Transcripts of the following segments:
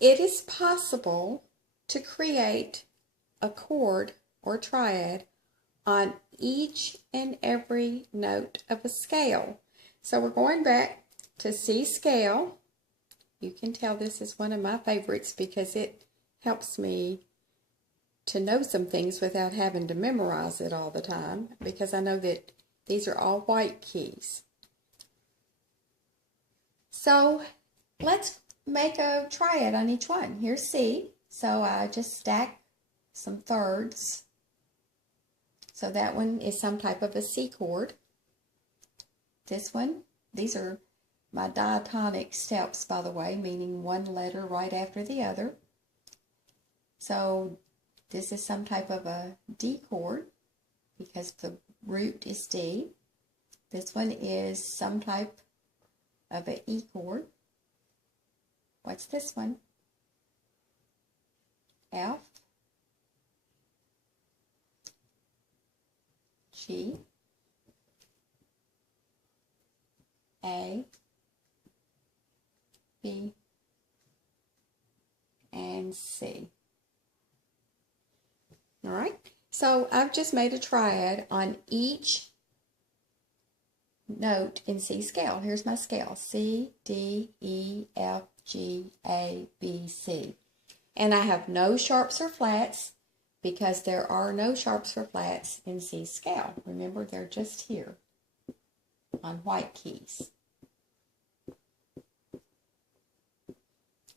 It is possible to create a chord or triad on each and every note of a scale. So we're going back to C scale. You can tell this is one of my favorites because it helps me to know some things without having to memorize it all the time, because I know that these are all white keys. So let's make a triad on each one. Here's C, so I just stack some thirds. So that one is some type of a C chord. This one, these are my diatonic steps, by the way, meaning one letter right after the other. So this is some type of a D chord because the root is D. This one is some type of an E chord. What's this one? F, G, A, B, and C. All right, so I've just made a triad on each note in C scale. Here's my scale: C, D, E, F, G, A, B, C. And I have no sharps or flats because there are no sharps or flats in C scale. Remember, they're just here on white keys.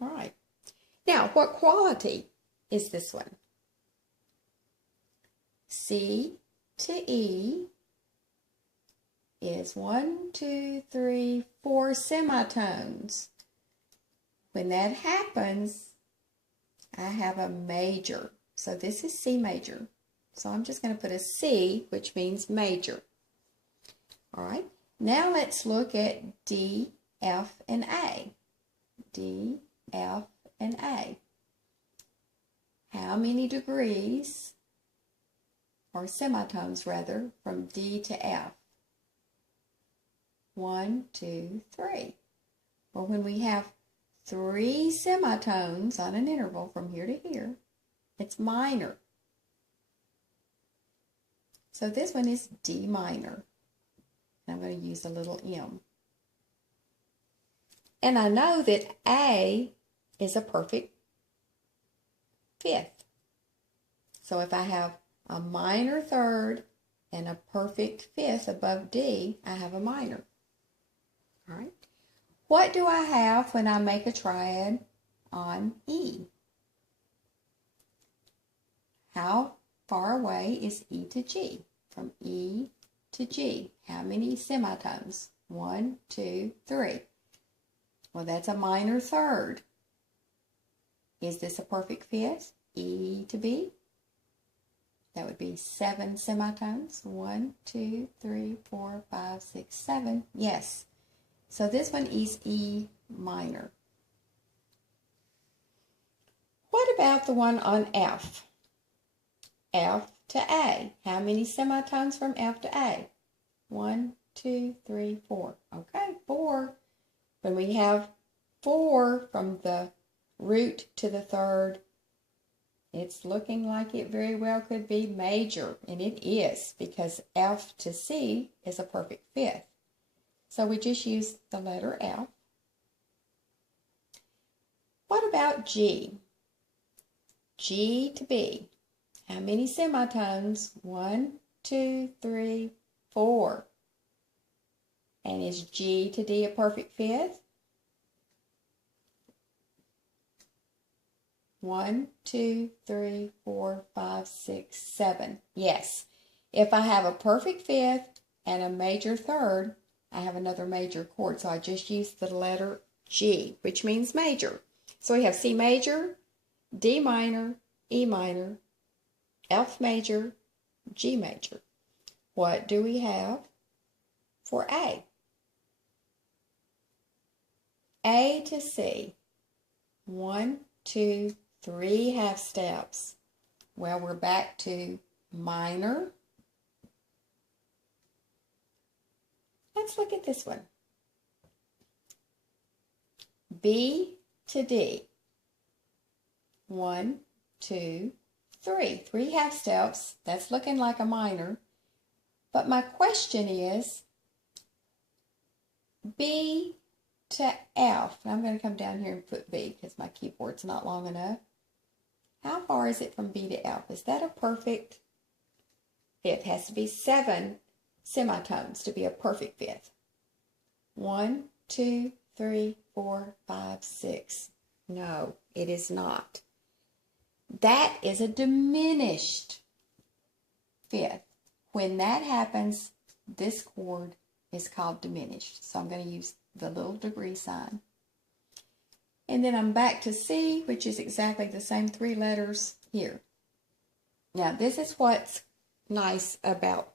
All right. Now, what quality is this one? C to E is 1, 2, 3, 4 semitones. When that happens, I have a major. So this is C major. So I'm just going to put a C, which means major. All right. Now let's look at D, F, and A. D, F, and A. How many degrees, or semitones rather, from D to F? 1, 2, 3. Well, when we have 3 semitones on an interval from here to here, it's minor. So this one is D minor. I'm going to use a little M. And I know that A is a perfect fifth. So if I have a minor third and a perfect fifth above D, I have a minor. All right. What do I have when I make a triad on E? How far away is E to G? From E to G, how many semitones? 1, 2, 3. Well, that's a minor third. Is this a perfect fifth? E to B? That would be 7 semitones. 1, 2, 3, 4, 5, 6, 7. Yes. So this one is E minor. What about the one on F? F to A. How many semitones from F to A? 1, 2, 3, 4. Okay, 4. When we have 4 from the root to the third, it's looking like it very well could be major, and it is, because F to C is a perfect fifth. So we just use the letter F. What about G? G to B. How many semitones? 1, 2, 3, 4. And is G to D a perfect fifth? 1, 2, 3, 4, 5, 6, 7. Yes. If I have a perfect fifth and a major third, I have another major chord. So I just use the letter G, which means major. So we have C major, D minor, E minor, F major, G major. What do we have for A? A to C. 1, 2, 3 half steps. Well, we're back to minor. Let's look at this one. B to D. 1, 2, 3. 3 half steps. That's looking like a minor. But my question is B to F. And I'm going to come down here and put B because my keyboard's not long enough. How far is it from B to F? Is that a perfect fifth? It has to be 7 semitones to be a perfect fifth. 1, 2, 3, 4, 5, 6. No, it is not. That is a diminished fifth. When that happens, this chord is called diminished. So I'm going to use the little degree sign. And then I'm back to C, which is exactly the same 3 letters here. Now, this is what's nice about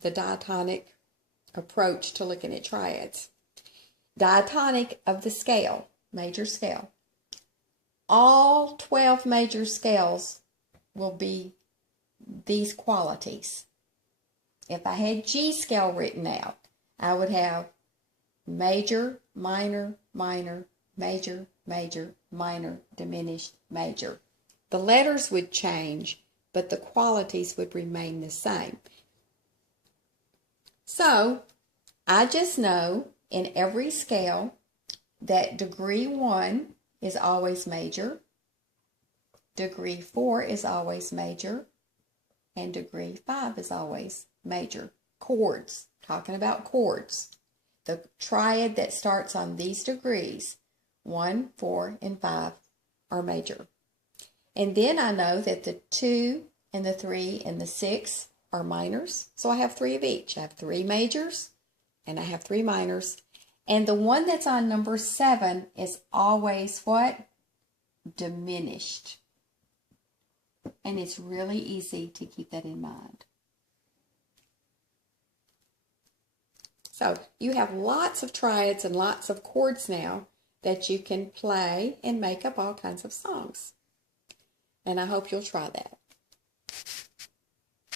the diatonic approach to looking at triads. Diatonic of the scale, major scale. All 12 major scales will be these qualities. If I had G scale written out, I would have major, minor, minor, major, major, minor, diminished, major. The letters would change, but the qualities would remain the same. So, I just know in every scale that degree 1 is always major, degree 4 is always major, and degree 5 is always major. Chords, talking about chords. The triad that starts on these degrees, 1, 4, and 5, are major. And then I know that the 2 and the 3 and the 6 are minors. So I have 3 of each. I have 3 majors and I have 3 minors. And the one that's on number 7 is always what? Diminished. And it's really easy to keep that in mind. So you have lots of triads and lots of chords now that you can play and make up all kinds of songs. And I hope you'll try that.